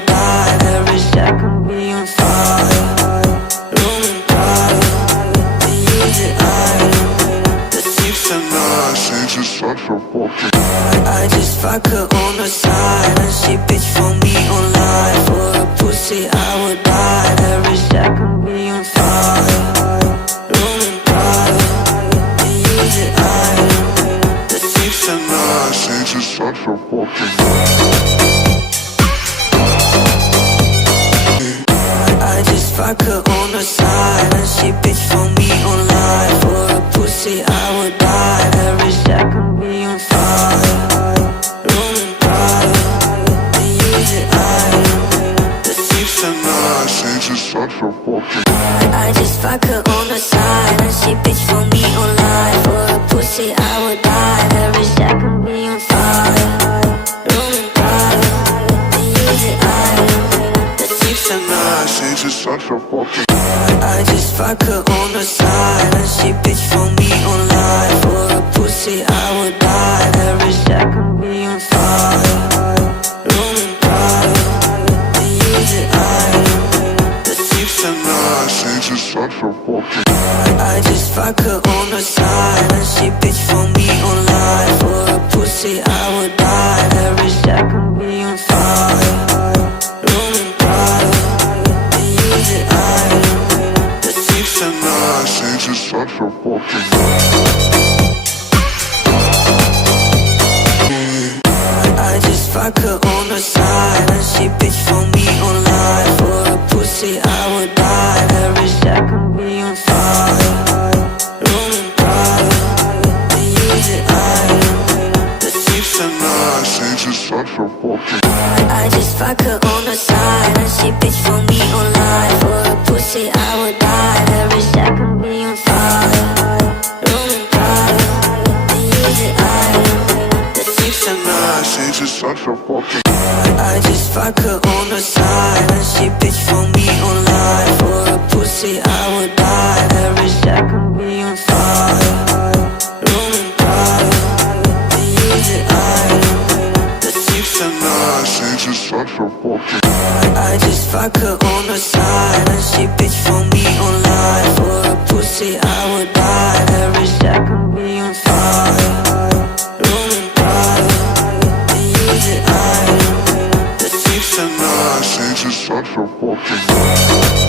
would die. Every second be on fire. Rolling pride, the use it item. The 6 and 9, she's just such a fucking I just fuck her on the side, and she bitch for me online. For a pussy I would die. Every second be on fire. Rolling pride, the use it item. The 6 and 9, she's just such a fucking I just fuck her on the side, and she bitch for me online. For a pussy I would die. Every second be on fire. Rolling pride, the use it item. The 6 and 9, she's just such a fucking I just fuck her on the side, and she bitch for me online. For a pussy I would die. Every second be on fire. Rolling pride, the use it item. The 6 and 9, she's just such a fucking I just fuck her on the side, and she bitch for me online. For a pussy I would die. Every second be on fire. Rolling pride, the use it item. The 6 and 9, she's just such a fucking I just fuck her on the side, and she bitch for me online. For a pussy I would die. Every second be on fire. Rolling pride, the use it item. The 6 and 9, she's just such a fucking I just fuck her on the side, and she bitch for me online. For a pussy I would die. Every second be on fire. Rolling pride, the use it item. The 6 and 9, she's just such a fucking I just fuck her on the side, and she bitch for me online. For a pussy I would die. Every second be on fire. Rolling pride, the use it item. The 6 and 9, she's just such a fucking I just fuck her on the side, and she bitch for me online. For a pussy I would die. Every second be on fire. Rolling pride, the use it item. The 6 and 9, she's just such a fucking I just fuck her on the side, and she bitch for me online. For a pussy I would die. Every second be on fire. Rolling pride, the use it item. The 6 and 9, she's just such a fucking